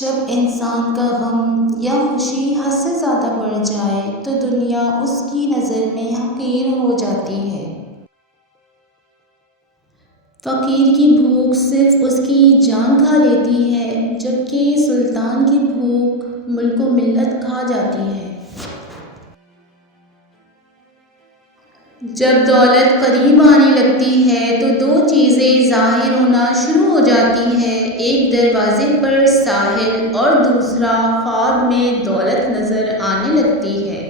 جب انسان کا غم یا خوشی حد سے زیادہ بڑھ جائے تو دنیا اس کی نظر میں حقیر ہو جاتی ہے۔ فقیر کی بھوک صرف اس کی جان کھا لیتی ہے، جبکہ سلطان کی بھوک ملک و ملت کھا جاتی ہے۔ جب دولت قریب آنے لگتی ہے تو دو چیزیں ظاہر ہونا شروع ہو جاتی ہیں، ایک دروازے پر ساحل اور دوسرا خواب میں دولت نظر آنے لگتی ہے۔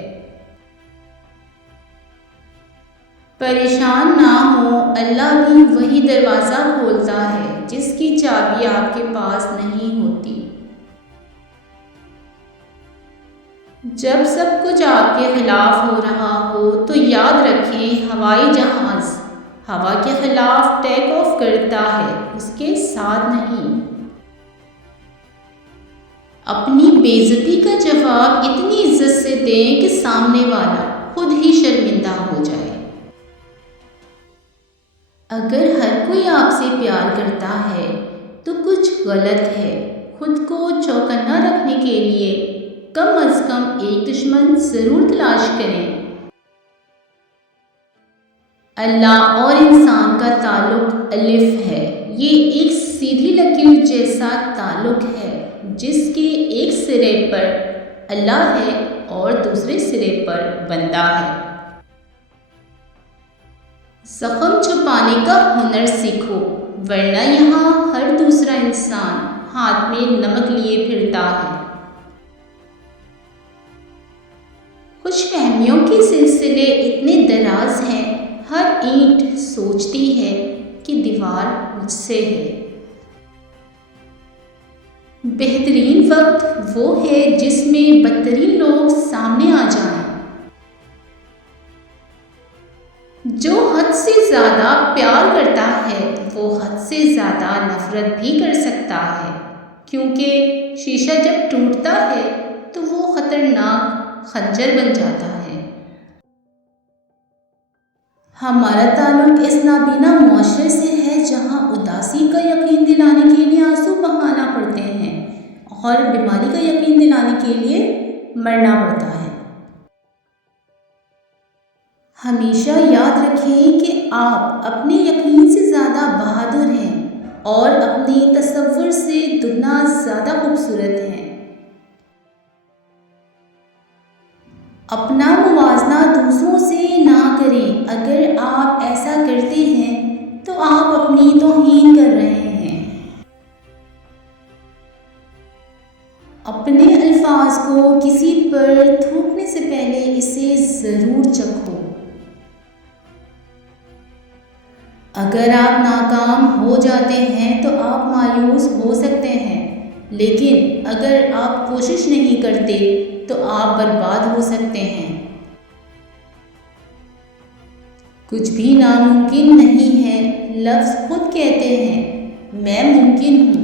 پریشان نہ ہوں، اللہ بھی وہی دروازہ کھولتا ہے جس کی چابی آپ کے پاس نہیں ہوتی۔ جب سب کچھ آپ کے خلاف ہو رہا ہو تو یاد رکھیں، ہوائی جہاز ہوا کے خلاف ٹیک آف کرتا ہے، اس کے ساتھ نہیں۔ اپنی بے عزتی کا جواب اتنی عزت سے دیں کہ سامنے والا خود ہی شرمندہ ہو جائے۔ اگر ہر کوئی آپ سے پیار کرتا ہے تو کچھ غلط ہے۔ خود کو چوکنا رکھنے کے لیے کم از کم ایک دشمن ضرور تلاش کریں۔ اللہ اور انسان کا تعلق الف ہے، یہ ایک سیدھی لکیر جیسا تعلق ہے جس کے ایک سرے پر اللہ ہے اور دوسرے سرے پر بندہ ہے۔ زخم چھپانے کا ہنر سیکھو، ورنہ یہاں ہر دوسرا انسان ہاتھ میں نمک لیے پھرتا ہے۔ خوش فہمیوں کے سلسلے اتنے دراز ہیں، ہر اینٹ سوچتی ہے کہ دیوار مجھ سے ہے۔ بہترین وقت وہ ہے جس میں بدترین لوگ سامنے آ جائیں۔ جو حد سے زیادہ پیار کرتا ہے وہ حد سے زیادہ نفرت بھی کر سکتا ہے، کیونکہ شیشہ جب ٹوٹتا ہے تو وہ خطرناک خنجر بن جاتا ہے۔ ہمارا تعلق اس نابینا معاشرے سے ہے جہاں اداسی کا یقین دلانے کے لیے آنسو بہانا پڑتے ہیں اور بیماری کا یقین دلانے کے لیے مرنا پڑتا ہے۔ ہمیشہ یاد رکھیں کہ آپ اپنے یقین سے زیادہ بہادر ہیں اور اپنے تصور سے دگنا زیادہ خوبصورت ہیں۔ اپنا موازنہ دوسروں سے نہ کریں، اگر آپ ایسا کرتے ہیں تو آپ اپنی توہین کر رہے ہیں۔ اپنے الفاظ کو کسی پر تھوکنے سے پہلے اسے ضرور چکھو۔ اگر آپ ناکام ہو جاتے ہیں تو آپ مایوس ہو سکتے ہیں، لیکن اگر آپ کوشش نہیں کرتے تو آپ برباد ہو سکتے ہیں۔ کچھ بھی ناممکن نہیں ہے، لفظ خود کہتے ہیں میں ممکن ہوں۔